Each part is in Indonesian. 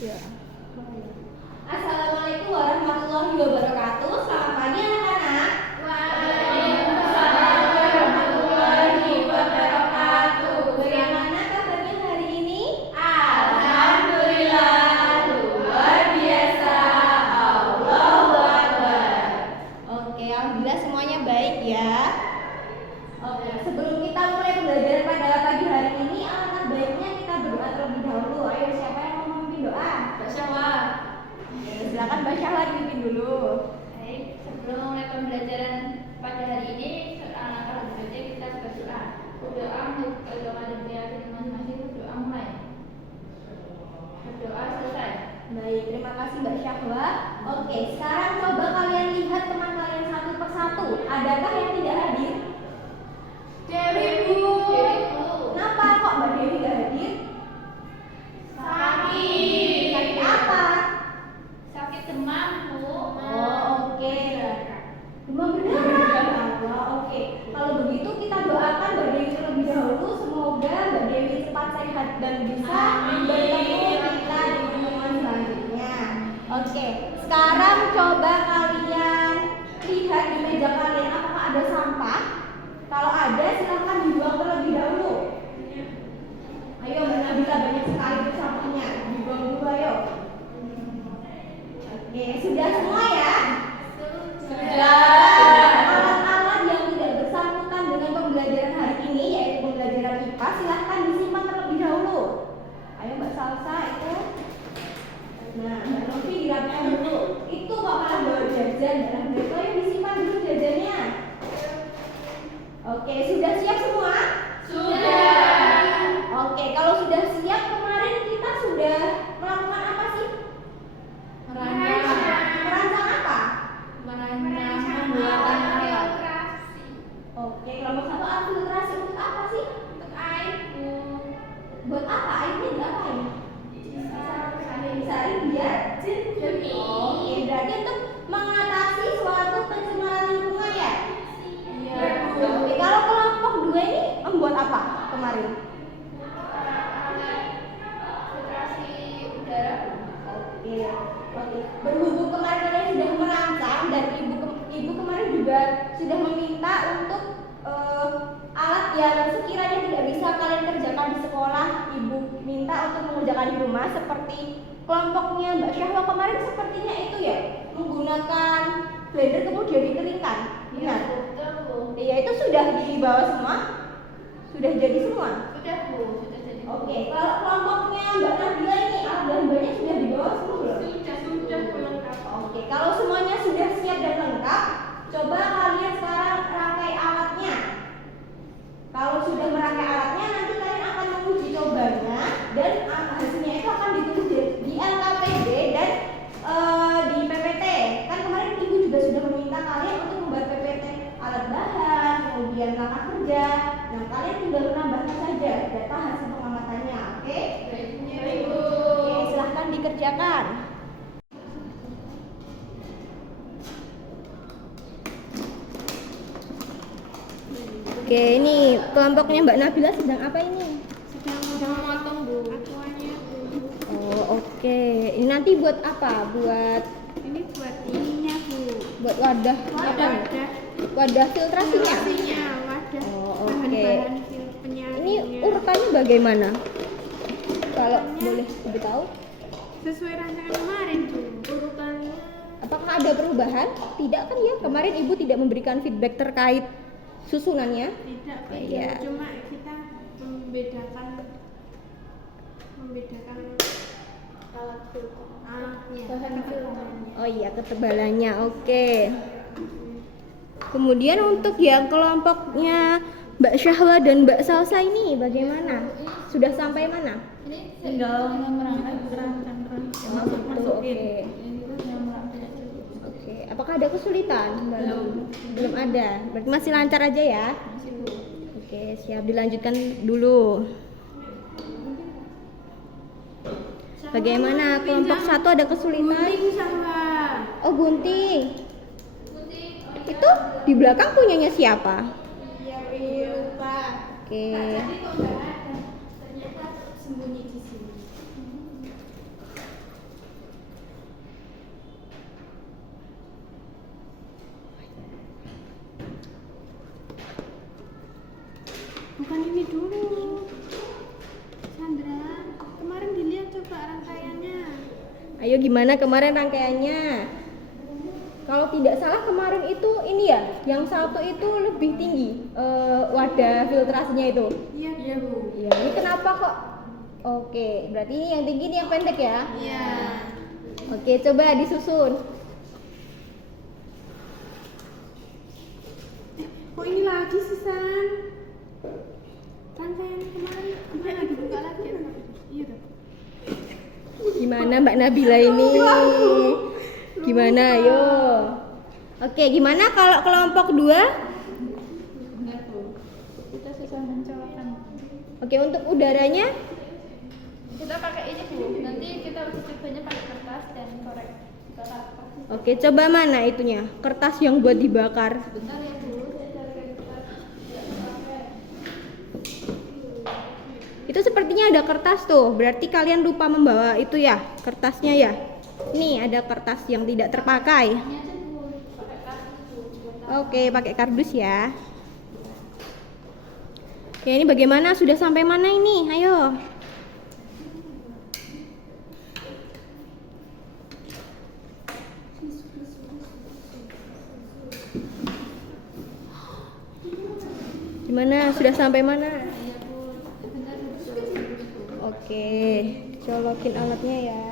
Ya. Assalamualaikum warahmatullahi wabarakatuh. Selamat pagi anak-anak. Waalaikumsalam warahmatullahi wabarakatuh. Bagaimana kabarnya hari ini? Alhamdulillah, luar biasa. Allahu Akbar. Oke, alhamdulillah semuanya baik ya. Oke, sebelum kita mulai pembelajaran pada pagi hari ini, alangkah baiknya kita berdoa terlebih dahulu. Ayo, siapa yang mau memimpin doa? Bersama. Silakan Mbak Syahla pimpin dulu. Baik, sebelum mulai pembelajaran pada hari ini, alangkah lebih baiknya kita berdoa. Berdoa berdoa dan keyakinan masing-masing. Berdoa mulai. Berdoa selesai. Baik, terima kasih Mbak Syahla. Oke, sekarang coba kalian lihat teman kalian satu persatu. Adakah yang tidak hadir? Dewi Bu. Kenapa kok Mbak Dewi tidak hadir? Sakit. Sakit apa? Sakit demam Bu. Oh, oke. Demam berdarah. Allah, oke. Kalau begitu kita doakan Mbak Dewi terlebih dahulu. Semoga Mbak Dewi cepat sehat dan bisa bertemu kita di pertemuan selanjutnya. Oke, sekarang coba kalian lihat di meja kalian apakah ada sampah. Kalau ada, silahkan dibuang terlebih dahulu. Ayo, Mbak Nabila, banyak sekali tuh sampahnya. Dibuang dulu, ayo. Oke, sudah semua ya? Alat-alat yang tidak bersangkutan dengan pembelajaran hari ini, yaitu pembelajaran IPA, silahkan disimpan terlebih dahulu. Ayo Mbak Salsa itu. Nah, Mbak Novi dirapikan dulu. Itu kok malah bawa jajan. Nah, mereka yang disimpan dulu jajannya. Oke, sudah siap semua? Sudah. Oke, kalau sudah siap, kemarin kita sudah melakukan apa sih? Merancang apa? Merancang pembuatan filtrasi. Oke, kelompok satu alat filtrasi untuk apa sih? Untuk air Bu. Buat apa? Airnya diapain? Disaring biar jernih. Oke, berarti untuk mengatasi suatu pencemaran lingkungan ya? Iya Bu. Oke, kalau kelompok dua ini membuat apa kemarin? Filtrasi udara. Oke, oke. Berhubung kemarin kalian sudah merancang dan ibu kemarin juga sudah meminta untuk alat yang sekiranya tidak bisa kalian kerjakan di sekolah, ibu minta untuk mengerjakan di rumah seperti kelompoknya Mbak Syahwa kemarin sepertinya itu ya, menggunakan blender kemudian dikeringkan. Benar? Betul Bu. Iya, itu sudah dibawa semua? Sudah jadi semua? Sudah Bu, sudah jadi. Oke, kalau kelompoknya Mbak Nabila ini alat bahan-bahannya sudah dibawa semua belum? Sudah lengkap. Oke, kalau semuanya sudah siap dan lengkap, coba kalian sekarang rangkai alatnya. Kalau sudah merangkai alatnya, nanti kalian akan menguji cobanya dan hasilnya itu akan ditulis di LKPD dan di PPT. Kan kemarin ibu juga sudah meminta kalian untuk membuat PPT alat bahan, kemudian langkah kerja. Nah, kalian tinggal menambahkan saja data hasil pengamatannya, oke? Baik Bu. Oke, silahkan dikerjakan. Oke, ini kelompoknya Mbak Nabila sedang apa ini? Sedang memotong Bu. Akuanya Bu. Oh, oke. Ini nanti buat apa? Buat Ini buat ininya Bu. buat wadah apa? Wadah filtrasinya. Wadah. Oh, oke. Bahan-bahan Ini penyaringnya. urutannya bagaimana? Kalau boleh diberitahu, Sesuai rancangan kemarin Bu. Urutannya apakah ada perubahan? Tidak kan ya? Kemarin Ibu tidak memberikan feedback terkait susunannya. tidak Iya. cuma kita membedakan alat filter. Alatnya. Bahan filternya. Oh iya, ketebalannya. Oke. Kemudian untuk yang kelompoknya Mbak Syahwa dan Mbak Salsa ini bagaimana? Sudah sampai mana? Ini tinggal merangkai Oke. Oke. Apakah ada kesulitan? Belum ada. Berarti masih lancar aja ya? Oke, siap, dilanjutkan dulu. Bagaimana? Kelompok satu ada kesulitan? Oh, gunting. Itu di belakang punyanya siapa? Oke. Ternyata sembunyi di sini. Ayo gimana kemarin rangkaiannya? Kalau tidak salah kemarin itu ini ya, yang satu itu lebih tinggi wadah filtrasinya itu. Iya Bu. Iya, ini kenapa kok? Oke, berarti ini yang tinggi ini yang pendek ya? Iya. Oke, coba disusun. Kok ini lagi sih San? Rangkaian kemarin gimana dibuka lagi ya? Iya tuh. Gimana Mbak Nabila ini? Gimana, ayo? Oke, gimana kalau kelompok 2? Enggak Bu. Kita susah mencolokkan. Oke, untuk udaranya? Kita pakai ini Bu. Nanti kita uji cobanya pakai kertas dan korek. Bakar. Oke, coba mana itunya? Kertas yang buat dibakar. Bentar ya Bu, saya cari kertas. Ya, pakai. Itu sepertinya ada kertas tuh. Berarti kalian lupa membawa itu ya, kertasnya ya. Nih, ada kertas yang tidak terpakai. Ini aja Bu, pakai kartu Bu. Oke, pakai kardus ya. Oke, ini bagaimana? Sudah sampai mana ini? Ayo. Gimana? Sudah sampai mana? Iya Bu, bentar Bu. Oke, colokin alatnya ya.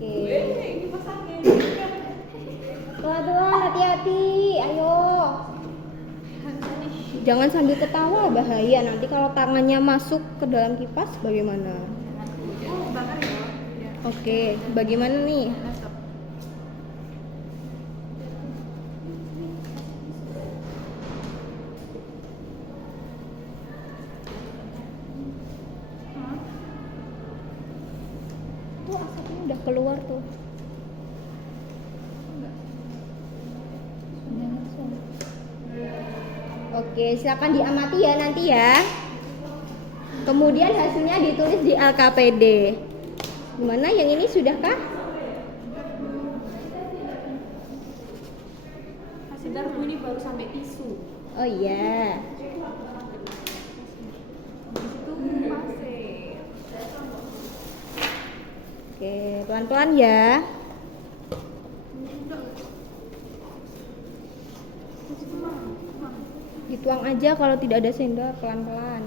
Oke. Pelan-pelan, hati-hati. Ayo. Jangan sambil ketawa, bahaya. Nanti kalau tangannya masuk ke dalam kipas bagaimana? Oh, bakar ya? Iya. Oke, bagaimana nih? Tuh asapnya udah keluar tuh. Oke, silakan diamati ya nanti ya. Kemudian hasilnya ditulis di LKPD. Gimana yang ini sudahkah? Hasil darbu ini baru sampai tisu. Oh iya. Habis itu pasir. Oke, pelan-pelan ya. Dituang aja kalau tidak ada sendok, pelan-pelan.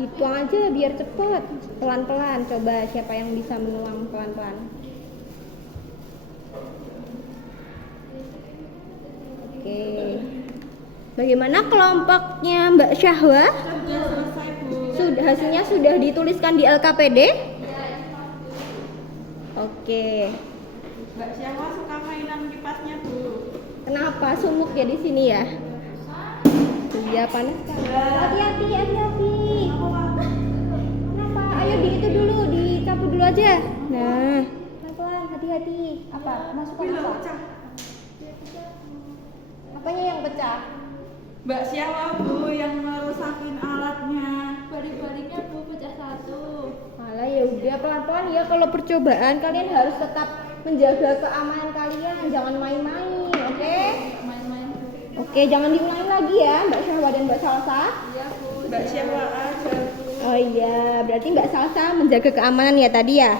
Dituang aja biar cepet, pelan-pelan. Coba siapa yang bisa menuang pelan-pelan. Oke. Bagaimana kelompoknya Mbak Syahwa? Sudah selesai Bu. Sudah, hasilnya sudah dituliskan di LKPD? Oke. Mbak Syahwa suka mainan kipasnya Bu. Kenapa sumuk ya di sini ya? Iya, panas kan? Hati-hati, hati-hati. Kenapa? Ayo di itu dulu, dicapu dulu aja. Nah, pelan-pelan, hati-hati. Apa? Masukkan Bila apa? pecah. Apanya yang pecah? Mbak Syahwa Bu yang ngerusakin alatnya. Balik-baliknya Bu pecah satu. Malah ya udah pelan-pelan ya, kalau percobaan kalian harus tetap menjaga keamanan kalian, jangan main-main, oke? Main-main Bu. Oke, jangan diulangi lagi ya Mbak Syahwa dan Mbak Salsa. Iya Bu. Mbak Syahwa aja Bu. Oh iya, berarti Mbak Salsa menjaga keamanan ya tadi ya.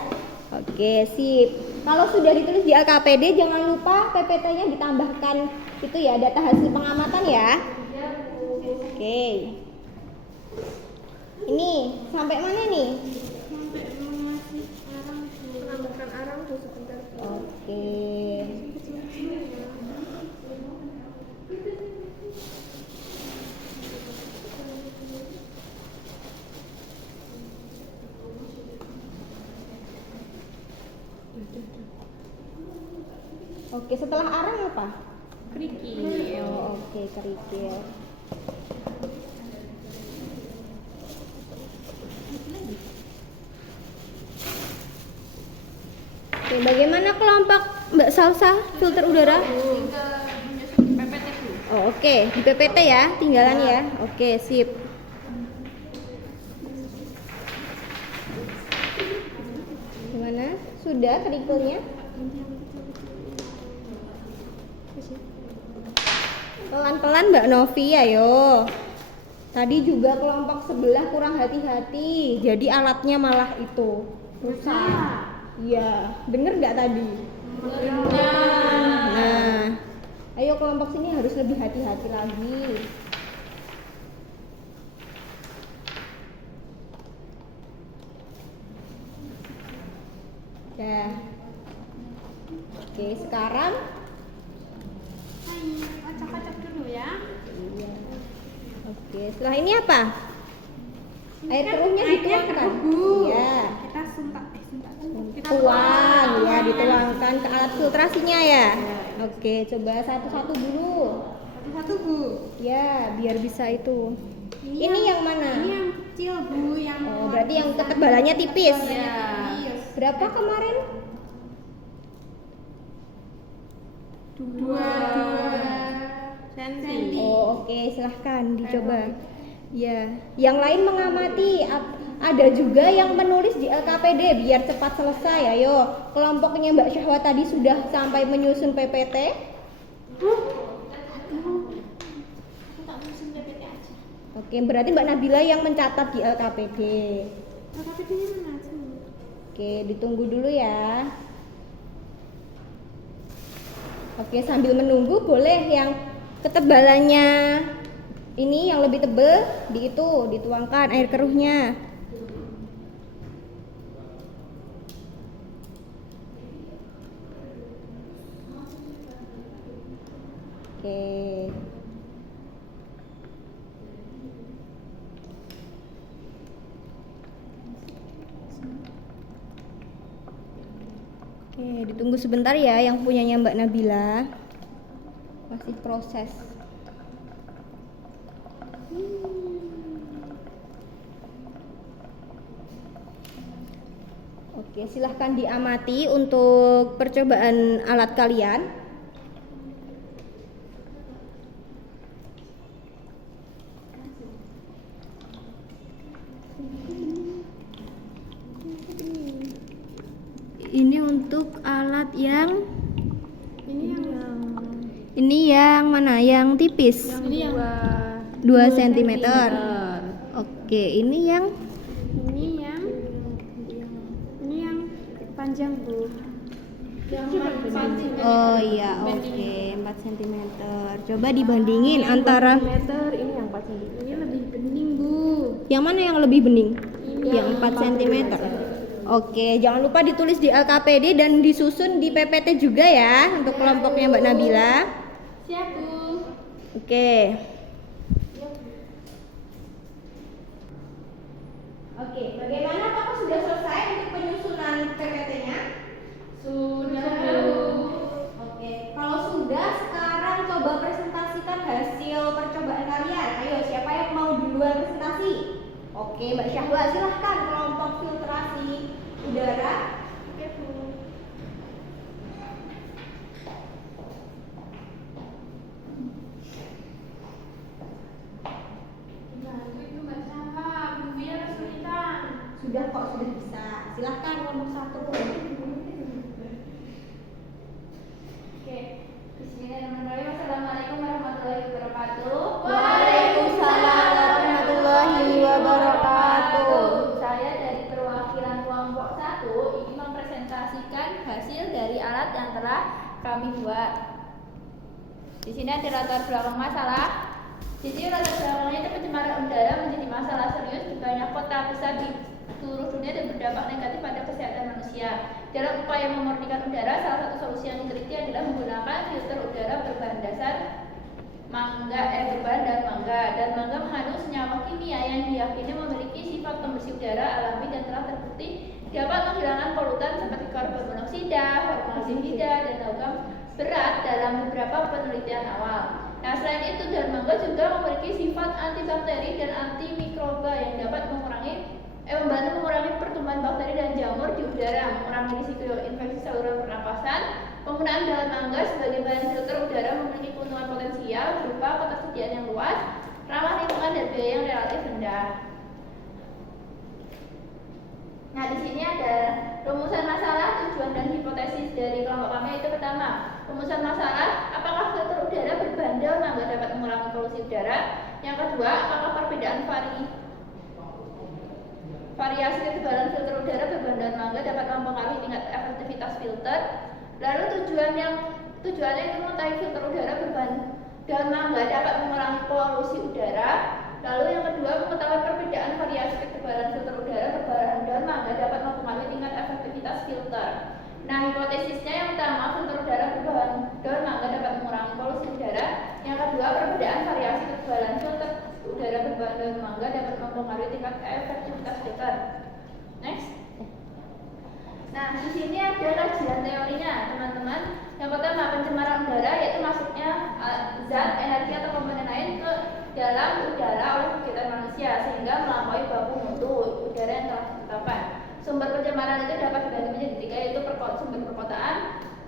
Oke, sip. Kalau sudah ditulis di LKPD jangan lupa PPT-nya ditambahkan itu ya, data hasil pengamatan ya. Iya Bu. Oke. Ini sampai mana nih? Sampai mengasih arang Bu. Menambahkan arang Bu sebentar. Oke. Oke, setelah arang apa? Kerikil. Oh, oke, kerikil. Oke, bagaimana kelompok Mbak Salsa filter udara? Tinggal menyusun PPT Bu. Oh, oke, di PPT ya, tinggalan ya. Oke, sip. Gimana? Sudah kerikilnya? Pelan-pelan Mbak Novi, ayo. Tadi juga kelompok sebelah kurang hati-hati, jadi alatnya malah itu rusak. Iya, bener nggak tadi? Nah, ayo kelompok sini harus lebih hati-hati lagi. Ya. Oke, sekarang Acak-acak dulu ya. iya. Oke, setelah ini apa? Air keruhnya Airnya dituangkan. keruh. Iya. Kita suntak. Kita Tuang, ya dituangkan ke alat filtrasinya ya. Oke, coba satu-satu dulu. Satu-satu Bu. Ya, biar bisa itu. Ini yang mana? Ini yang kecil Bu, yang Oh, berarti yang ketebalannya tipis. Iya. Berapa kemarin? Dua senti. Oh, oke, silahkan dicoba. Ya, yang lain mengamati. Ada juga yang menulis di LKPD biar cepat selesai. Ayo, kelompoknya Mbak Syahwa tadi sudah sampai menyusun PPT. Oke, berarti Mbak Nabila yang mencatat di LKPD. LKPD-nya mana? Oke, ditunggu dulu ya. Oke, sambil menunggu boleh yang ketebalannya ini yang lebih tebal dituangkan air keruhnya. Oke. Oke, ditunggu sebentar ya yang punyanya Mbak Nabila. Masih proses. Oke, silahkan diamati untuk percobaan alat kalian. Ini untuk alat yang ini yang mana? Yang tipis. Ini yang 2 cm. Oke, ini yang panjang Bu. oh iya, oke, 4 cm. Coba dibandingin antara Ini yang 4 cm. Ini lebih bening Bu. yang mana yang lebih bening? Yang 4 cm. Oke, jangan lupa ditulis di LKPD dan disusun di PPT juga ya untuk kelompoknya Mbak Nabila. Siap Bu. Oke. Oke, bagaimana apakah sudah selesai untuk penyusunan PPT-nya? Sudah Bu. Oke, kalau sudah sekarang coba presentasikan hasil percobaan kalian. Ayo, siapa yang mau duluan presentasi? Oke, Mbak Syahwa silahkan kelompok filtrasi udara. Oke Bu. Sudah kok, sudah bisa. Silahkan kelompok 1. Oke. Bismillahirrahmanirrahim. Assalamualaikum warahmatullahi wabarakatuh. Waalaikumsalam warahmatullahi wabarakatuh. Saya dari perwakilan kelompok 1 ingin mempresentasikan hasil dari alat yang telah kami buat. Di sini ada latar belakang masalah. Di sini latar belakangnya itu pencemaran udara menjadi masalah serius di banyak kota besar di seluruh dunia dan berdampak negatif pada kesehatan manusia. Dalam upaya memurnikan udara, salah satu solusi yang diteliti adalah menggunakan filter udara berbahan dasar berbahan dan mangga mengandung senyawa kimia yang diyakini memiliki sifat pembersih udara alami dan telah terbukti dapat menghilangkan polutan seperti karbon monoksida, formaldehida, dan logam berat dalam beberapa penelitian awal. Nah, selain itu, daun mangga juga memiliki sifat antibakteri dan antimikroba yang dapat membantu mengurangi pertumbuhan bakteri dan jamur di udara, mengurangi risiko infeksi saluran pernapasan, Penggunaan daun mangga sebagai bahan filter udara memiliki keuntungan potensial berupa ketersediaan yang luas, ramah lingkungan dan biaya yang relatif rendah. Nah, di sini ada rumusan masalah, tujuan dan hipotesis dari kelompok kami. Itu pertama, rumusan masalah, apakah filter udara berbahan daun mangga dapat mengurangi polusi udara? Yang kedua, apakah perbedaan variasi ketebalan filter udara berbahan daun mangga dapat mempengaruhi tingkat efektivitas filter? Lalu tujuannya itu mengetahui filter udara berbahan daun mangga dapat mengurangi polusi udara. Lalu yang kedua, mengetahui perbedaan variasi ketebalan filter udara berbahan daun mangga dapat mempengaruhi tingkat efektivitas filter. Nah, hipotesisnya yang pertama, filter udara berbahan daun mangga dapat mengurangi polusi udara. Yang kedua, perbedaan variasi ketebalan filter udara berbahan daun mangga dapat mempengaruhi tingkat efektivitas filter. Next. Nah, di sini ada kajian teorinya, teman-teman. Yang pertama, pencemaran udara, yaitu masuknya zat, energi atau komponen lain ke dalam udara oleh kegiatan manusia sehingga melampaui baku mutu udara yang telah ditetapkan. Sumber pencemaran itu dapat dibagi menjadi tiga, yaitu sumber perkotaan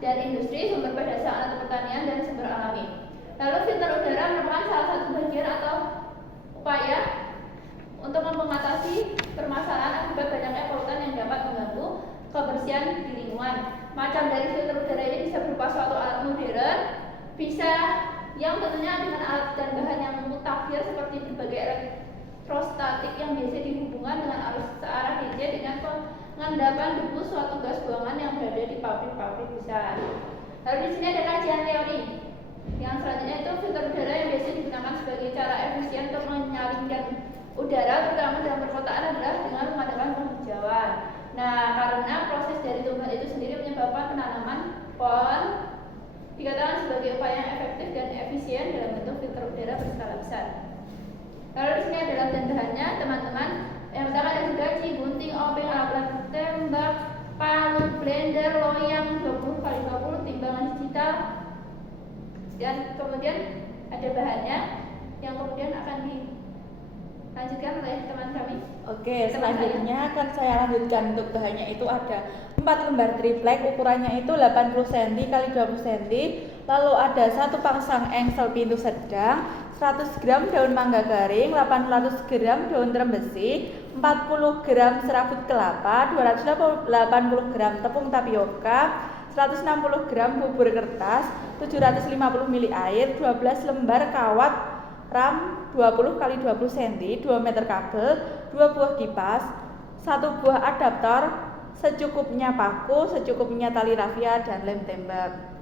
dan industri, sumber pedesaan atau pertanian, dan sumber alami. Lalu filter udara merupakan salah satu bagian atau upaya untuk mengatasi permasalahan akibat banyaknya polutan yang dapat mengganggu kebersihan di lingkungan. Macam dari filter udara ini bisa berupa suatu alat modern, bisa yang tentunya dengan alat dan bahan yang mutakhir seperti berbagai elektrostatik yang biasa dihubungkan dengan arus searah DC dengan pengendapan debu suatu gas buangan yang berada di pabrik-pabrik besar. Lalu di sini ada kajian teori. Yang selanjutnya itu filter udara yang biasa digunakan sebagai cara efisien untuk menyaringkan udara, terutama dalam perkotaan adalah dengan mengadakan penghijauan. Nah, karena proses dari tumbuhan itu sendiri menyebabkan penanaman pohon dikatakan sebagai upaya yang efektif dan efisien dalam bentuk filter udara berskala besar. Lalu di sini adalah bahan-bahannya, teman-teman. Yang pertama ada gergaji, gunting, obeng, alat tembak, palu, blender, loyang 20x20, timbangan digital, dan kemudian ada bahannya yang kemudian akan dilanjutkan oleh teman kami. Oke, selanjutnya akan saya lanjutkan. Untuk bahannya itu ada 4 lembar triplek, ukurannya itu 80 cm x 20 cm. Lalu ada 1 pasang engsel pintu sedang, 100 gram daun mangga kering, 800 gram daun terem besi, 40 gram serabut kelapa, 280 gram tepung tapioka, 160 gram bubur kertas, 750 ml air, 12 lembar kawat ram 20 x 20 cm, 2 meter kabel, 2 buah kipas, 1 buah adaptor, secukupnya paku, secukupnya tali rafia, dan lem tembak.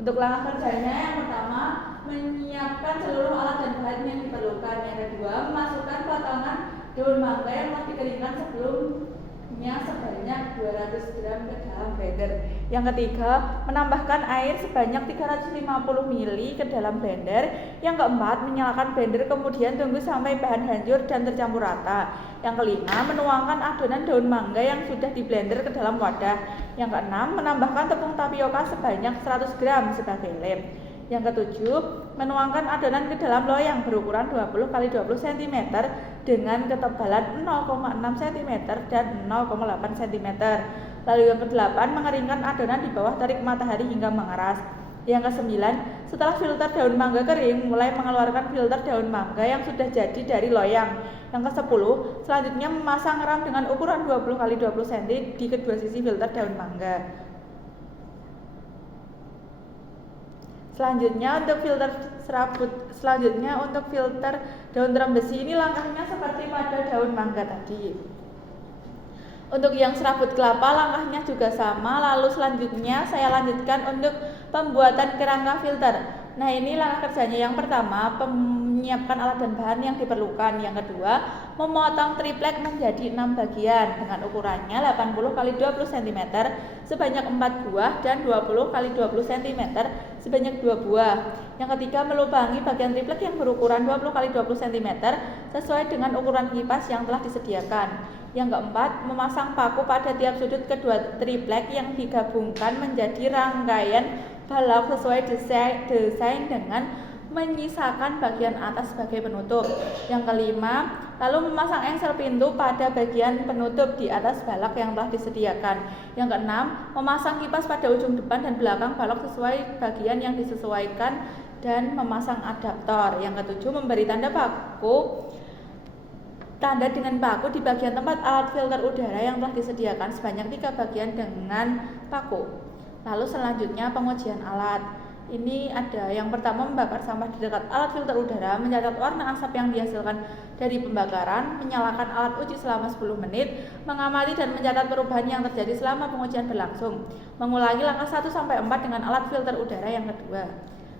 Untuk langkah kerjanya, yang pertama, menyiapkan seluruh alat dan bahan yang diperlukan. Yang kedua, memasukkan potongan daun mangga yang telah dikeringkan sebelumnya sebanyak 200 gram ke dalam blender. Yang ketiga, menambahkan air sebanyak 350 ml ke dalam blender. Yang keempat, menyalakan blender kemudian tunggu sampai bahan hancur dan tercampur rata. Yang kelima, menuangkan adonan daun mangga yang sudah di blender ke dalam wadah. Yang keenam, menambahkan tepung tapioka sebanyak 100 gram sebagai lem. Yang ketujuh, menuangkan adonan ke dalam loyang berukuran 20 x 20 cm dengan ketebalan 0,6 cm dan 0,8 cm. Lalu yang kedelapan, mengeringkan adonan di bawah terik matahari hingga mengeras. Yang kesembilan, setelah filter daun mangga kering, mulai mengeluarkan filter daun mangga yang sudah jadi dari loyang. Yang ke-10, selanjutnya memasang ram dengan ukuran 20 x 20 cm di kedua sisi filter daun mangga. Selanjutnya untuk filter daun terem besi, ini langkahnya seperti pada daun mangga tadi. Untuk yang serabut kelapa langkahnya juga sama. Lalu selanjutnya saya lanjutkan untuk pembuatan kerangka filter. Nah, ini langkah kerjanya. Yang pertama, menyiapkan alat dan bahan yang diperlukan. Yang kedua, memotong triplek menjadi 6 bagian dengan ukurannya 80 x 20 cm sebanyak 4 buah dan 20 x 20 cm sebanyak 2 buah. Yang ketiga, melubangi bagian triplek yang berukuran 20 x 20 cm sesuai dengan ukuran kipas yang telah disediakan. Yang keempat, memasang paku pada tiap sudut kedua triplek yang digabungkan menjadi rangkaian balok sesuai desain dengan menyisakan bagian atas sebagai penutup. Yang kelima, lalu memasang engsel pintu pada bagian penutup di atas balak yang telah disediakan. Yang keenam, memasang kipas pada ujung depan dan belakang balak sesuai bagian yang disesuaikan dan memasang adaptor. Yang ketujuh, memberi tanda dengan paku di bagian tempat alat filter udara yang telah disediakan sebanyak 3 bagian dengan paku. Lalu selanjutnya pengujian alat. Ini ada yang pertama, membakar sampah di dekat alat filter udara, mencatat warna asap yang dihasilkan dari pembakaran, menyalakan alat uji selama 10 menit, mengamati dan mencatat perubahan yang terjadi selama pengujian berlangsung, mengulangi langkah 1-4 dengan alat filter udara yang kedua.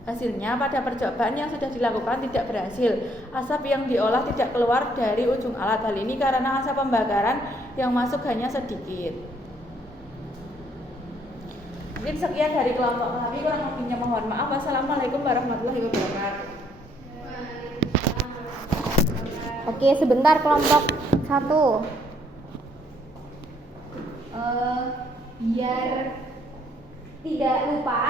Hasilnya pada percobaan yang sudah dilakukan tidak berhasil. Asap yang diolah tidak keluar dari ujung alat. Hal ini karena asap pembakaran yang masuk hanya sedikit. Mungkin sekian dari kelompok kami, kurang lebihnya mohon maaf. Wassalamualaikum warahmatullahi wabarakatuh. Oke, sebentar kelompok 1. Biar tidak lupa,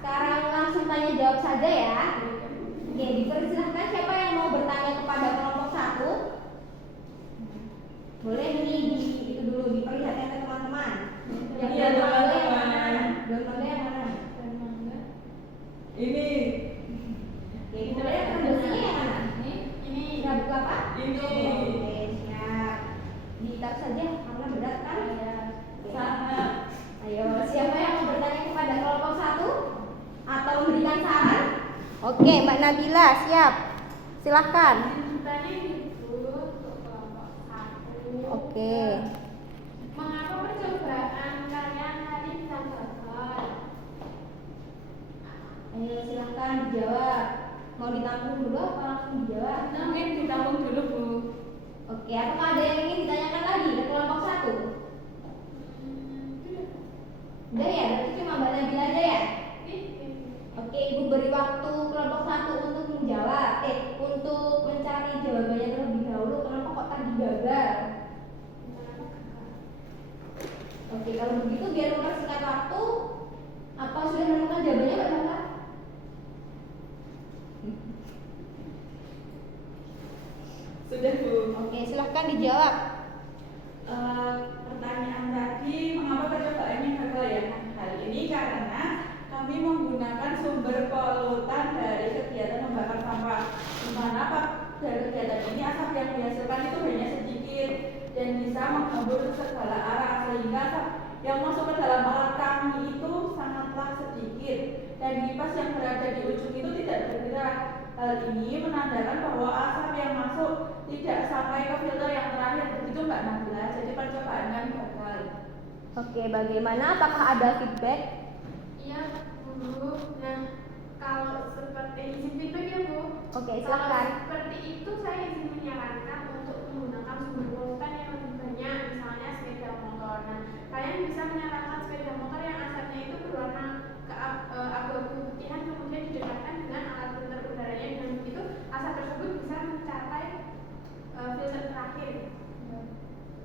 sekarang langsung tanya jawab saja ya. Oke, dipersilahkan siapa yang mau bertanya kepada kelompok 1. Boleh ini itu dulu diperlihatkan ke teman-teman. Iya, teman-teman. Daun mangga yang mana? Ini. Oke, boleh kondisinya yang mana? Ini. Sudah buka apa? Ini. Oke, siap. Ditaruh saja karena berat kan? Iya. Sama. Ayo, siapa yang mau bertanya kepada kelompok 1 atau memberikan saran? Oke, Mbak Nabila, siap. Silahkan. Tanya itu untuk kelompok 1. Oke. Mengapa percobaan kalian tadi bisa gagal? Ayo, silahkan dijawab. Mau ditampung dulu apa langsung dijawab? Mungkin ditampung dulu, Bu. Oke, apakah ada yang ingin ditanyakan lagi ke kelompok 1? Udah ya, berarti cuma Mbak Nabila aja ya? Oke, Ibu beri waktu kelompok 1 untuk menjawab, untuk mencari jawabannya terlebih dahulu. Kenapa kok tadi gagal? Oke, kalau begitu biar mempersingkat waktu, apa sudah menemukan jawabannya Mbak Nabila? Sudah, Bu. Oke, silahkan dijawab. Pertanyaan tadi, mengapa percobaannya gagal ya? Hal ini karena kami menggunakan sumber polutan dari kegiatan membakar sampah, di mana dari kegiatan ini asap yang dihasilkan itu hanya sedikit dan bisa menghambur ke segala arah, sehingga asap yang masuk ke dalam alat kami itu sangatlah sedikit dan kipas yang berada di ujung itu tidak bergerak. Hal ini menandakan bahwa asap yang masuk tidak sampai ke filter yang terakhir. Begitu Mbak Nabila, jadi percobaan kami gagal. Oke, bagaimana? Apakah ada feedback? Iya, Bu. Nah, kalau seperti izin feedback ya, Bu. Oke, Kalau silakan. seperti itu saya izin menyarankan untuk menggunakan sumber polutan yang lebih banyak, misalnya sepeda motor. Nah, kalian bisa menyalakan sepeda motor yang asapnya itu berwarna abu-abu putihan, kemudian didekatkan dengan alat filter udaranya, dan begitu asap tersebut bisa mencapai filter terakhir.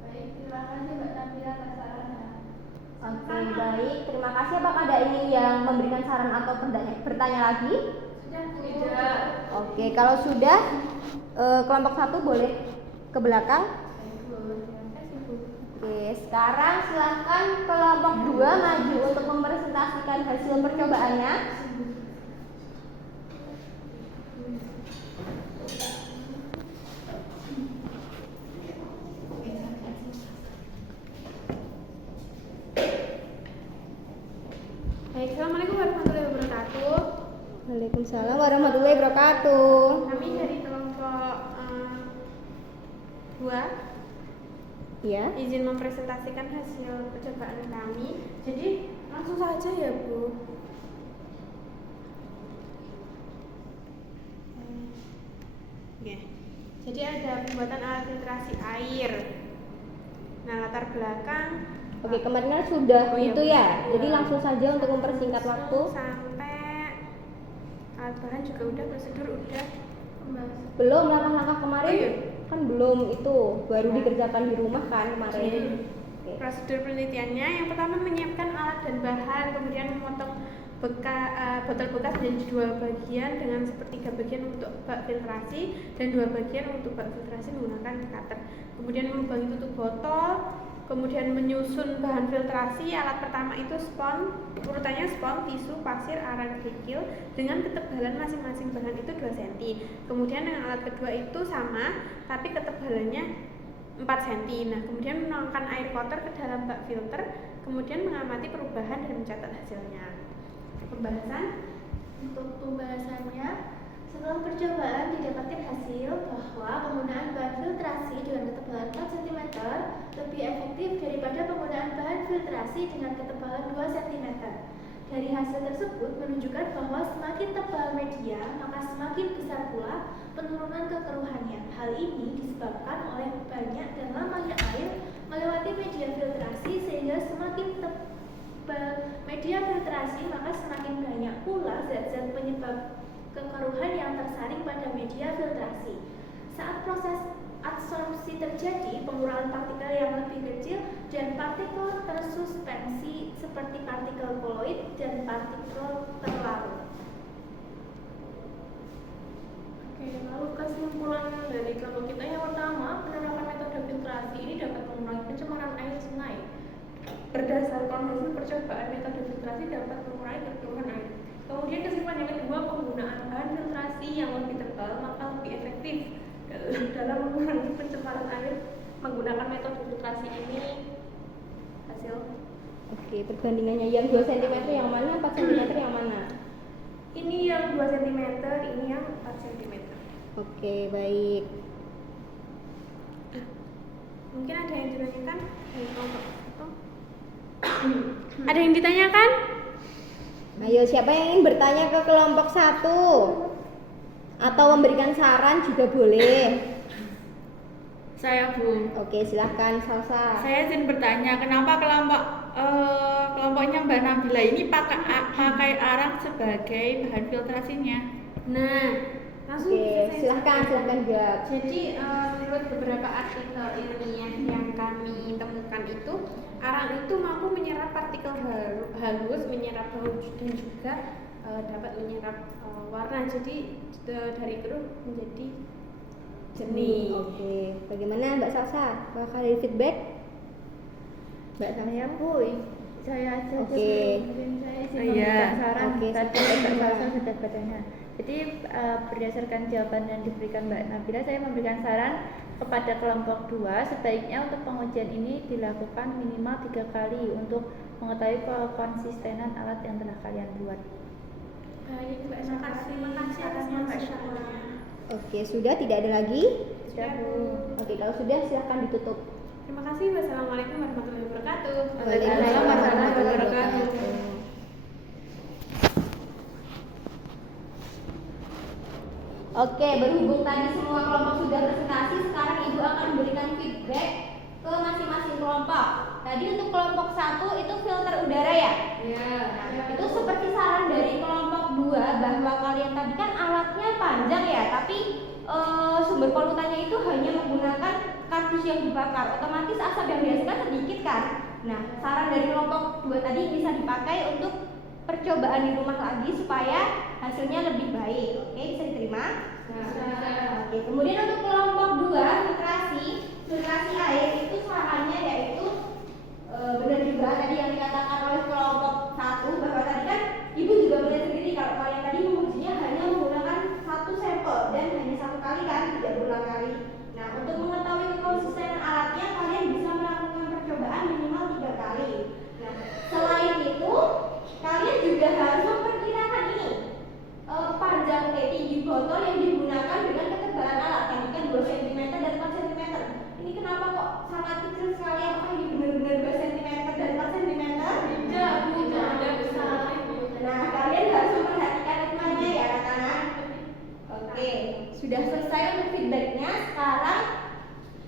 Baik, terima kasih Mbak Nabila atas sarannya. Oke, baik. Terima kasih. Apakah ada ingin yang memberikan saran atau bertanya lagi? Sudah. Oke, kalau sudah, kelompok 1 boleh ke belakang. Oke, sekarang silahkan kelompok 2 maju untuk mempresentasikan hasil percobaannya. Baik, Assalamualaikum warahmatullahi wabarakatuh. Waalaikumsalam warahmatullahi wabarakatuh. Kami dari kelompok 2 Ya. izin mempresentasikan hasil percobaan kami. Jadi langsung saja ya, Bu. Oke. Jadi ada pembuatan alat filtrasi air. Nah, latar belakang Oke, kemarin sudah Oh iya, itu Bu. ya. Jadi langsung saja untuk mempersingkat waktu. sampai alat bahan juga udah, prosedur udah. Belum langkah-langkah kemarin Oh, iya. kan belum itu, baru dikerjakan di rumah kan kemarin. Oke. Prosedur penelitiannya yang pertama menyiapkan alat dan bahan, kemudian memotong botol bekas menjadi 2 bagian dengan sepertiga bagian untuk bak filtrasi dan 2 bagian untuk bak filtrasi menggunakan cutter. Kemudian melubangi tutup botol, kemudian menyusun bahan filtrasi. Alat pertama itu spons, urutannya spons, tisu, pasir, arang kerikil dengan ketebalan masing-masing bahan itu 2 cm. Kemudian yang alat kedua itu sama tapi ketebalannya 4 cm. Nah, kemudian menuangkan air kotor ke dalam bak filter, kemudian mengamati perubahan dan mencatat hasilnya. Pembahasan. Untuk pembahasannya, setelah percobaan didapatkan hasil bahwa penggunaan bahan filtrasi dengan ketebalan 4 cm lebih efektif daripada penggunaan bahan filtrasi dengan ketebalan 2 cm. Dari hasil tersebut menunjukkan bahwa semakin tebal media, maka semakin besar pula penurunan kekeruhannya. Hal ini disebabkan oleh banyak dan lamanya air melewati media filtrasi, sehingga semakin tebal media filtrasi maka semakin banyak pula zat-zat penyebab kekeruhan yang tersaring pada media filtrasi. Saat proses adsorpsi terjadi, pengurangan partikel yang lebih kecil dan partikel tersuspensi seperti partikel koloid dan partikel terlarut. Oke, lalu kesimpulan dari kelompok kita yang pertama, penerapan metode filtrasi ini dapat mengurangi pencemaran air sungai. Berdasarkan hasil percobaan, metode filtrasi dapat mengurangi kekeruhan air. Kemudian kesimpulan yang kedua, penggunaan bahan filtrasi yang lebih tebal maka lebih efektif dalam mengurangi pencemaran air. Menggunakan metode filtrasi ini hasil. Oke, perbandingannya yang 2 cm yang mana, 4 cm yang mana? Ini yang 2 cm, ini yang 4 cm. Oke, baik. Mungkin ada yang ditanyakan dari kelompok itu? Ada yang ditanyakan? Ayo, siapa yang ingin bertanya ke kelompok 1? Atau memberikan saran juga boleh. Saya Bu. Oke, silahkan Salsa. Saya izin bertanya, kenapa kelompoknya Mbak Nabila ini pakai arang sebagai bahan filtrasinya? Nah, langsung Oke, silahkan jawab. Jadi menurut beberapa artikel ilmiah yang kami temukan itu, arang itu mampu menyerap partikel halus, menyerap bau dan juga dapat menyerap warna. Jadi dari keruh menjadi jernih. Oke, bagaimana Mbak Salsa? Apakah ada feedback? Mbak Salsa? Saya aja Oke. mungkin saya izin Iya. memberikan saran. Oke, Tadi silakan. Mbak Salsa sudah bertanya. Jadi berdasarkan jawaban yang diberikan Mbak Nabila, saya memberikan saran kepada kelompok 2, sebaiknya untuk pengujian ini dilakukan minimal 3 kali untuk mengetahui konsistenan alat yang telah kalian buat. Baik, Mbak Syakar, terima kasih atas masukannya. Oke, sudah tidak ada lagi? Sudah, Bu. Oke, kalau sudah silahkan ditutup. Terima kasih. Wassalamualaikum warahmatullahi wabarakatuh. Waalaikumsalam warahmatullahi wabarakatuh. Oke, berhubung tadi semua kelompok sudah presentasi, sekarang Ibu akan memberikan feedback ke masing-masing kelompok. Tadi untuk kelompok 1 itu filter udara ya? Iya. Nah, itu seperti saran dari kelompok 2 bahwa kalian tadi kan alatnya panjang ya, tapi sumber polutannya itu hanya menggunakan kardus yang dibakar, otomatis asap yang dihasilkan sedikit kan. Nah, saran dari kelompok 2 tadi bisa dipakai untuk percobaan di rumah lagi supaya hasilnya lebih baik. Oke, bisa diterima? Oke, kemudian untuk kelompok 2 filtrasi air itu sarannya yaitu benar juga tadi yang dikatakan oleh kelompok 1 bahwa tadi kan Ibu juga melihat sendiri kalau kalian tadi mengujinya hanya menggunakan 1 sampel dan hanya 1 kali kan, tidak berulang kali. Nah, untuk mengetahui konsistenan alatnya kalian bisa melakukan percobaan minimal 3 kali. Nah, selain itu kalian juga harus memperkirakan ini panjang tinggi botol yang digunakan dengan ketebalan alat. Tadi kan 2 cm dan 4 cm. Ini kenapa kok sangat kecil sekali? Apakah ini benar-benar 2 cm dan 4 cm? Tidak, Bu, tidak ada besar. Nah, kalian harus memperhatikan ukurannya ya anak-anak. Oke, sudah selesai untuk feedbacknya. Sekarang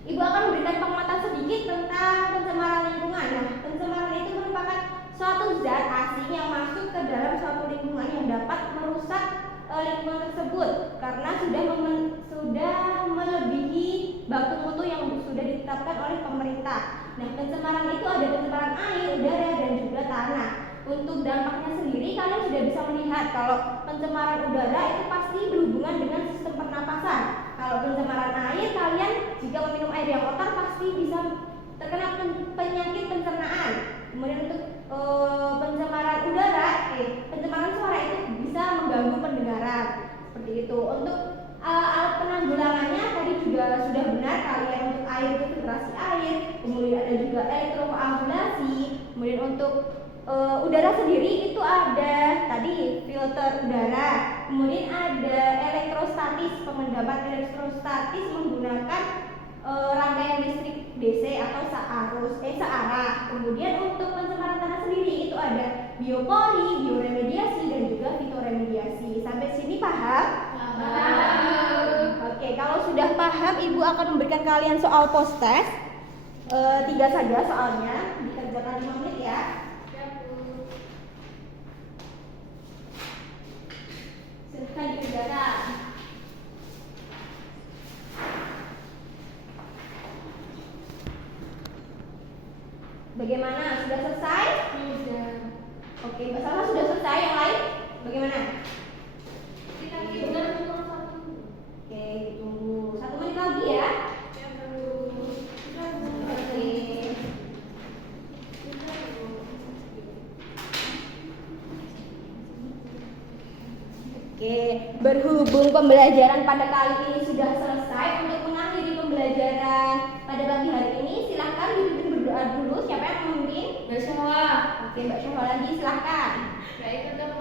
Ibu akan memberikan penguatan sedikit tentang pencemaran lingkungan. Nah, pencemaran itu merupakan suatu zat asing yang masuk ke dalam suatu lingkungan yang dapat merusak lingkungan tersebut karena sudah melebihi baku mutu yang sudah ditetapkan oleh pemerintah. Nah, pencemaran itu ada pencemaran air, udara, dan juga tanah. untuk dampaknya sendiri kalian sudah bisa melihat kalau pencemaran udara itu pasti berhubungan dengan sistem pernapasan. Kalau pencemaran air, kalian jika meminum air yang kotor pasti bisa terkena penyakit pencernaan. Kemudian untuk pencemaran udara, pencemaran suara itu bisa mengganggu pendengaran. Seperti itu. Untuk alat penanggulangannya tadi juga sudah benar, kalian untuk air itu filtrasi air, kemudian ada juga elektrokoagulasi, kemudian untuk udara sendiri itu ada tadi filter udara, kemudian ada elektrostatis, pemendapan elektrostatis menggunakan rangkaian listrik DC atau searah. Kemudian untuk pencemaran tanah sendiri itu ada biopori, bioremediasi dan juga fitoremediasi. Sampai sini paham? Oke, kalau sudah paham, Ibu akan memberikan kalian soal post test. 3 saja soalnya, dikerjakan 5 menit ya. Silahkan dikerjakan. Bagaimana? Sudah selesai? Sudah. Oke, Mbak Salma sudah selesai. Yang lain? Bagaimana? Kita benar betul satu. Oke, tunggu 1 menit lagi ya. Ya belum. Sudah belum. Oke. Oke, berhubung pembelajaran pada kali ini sudah selesai, untuk mengakhiri pembelajaran pada pagi hari ini, silahkan dipimpin berdoa dulu. Siapa yang memimpin? Mbak Syahwa, Oke, Mbak Syahwa lagi, silahkan. baik untuk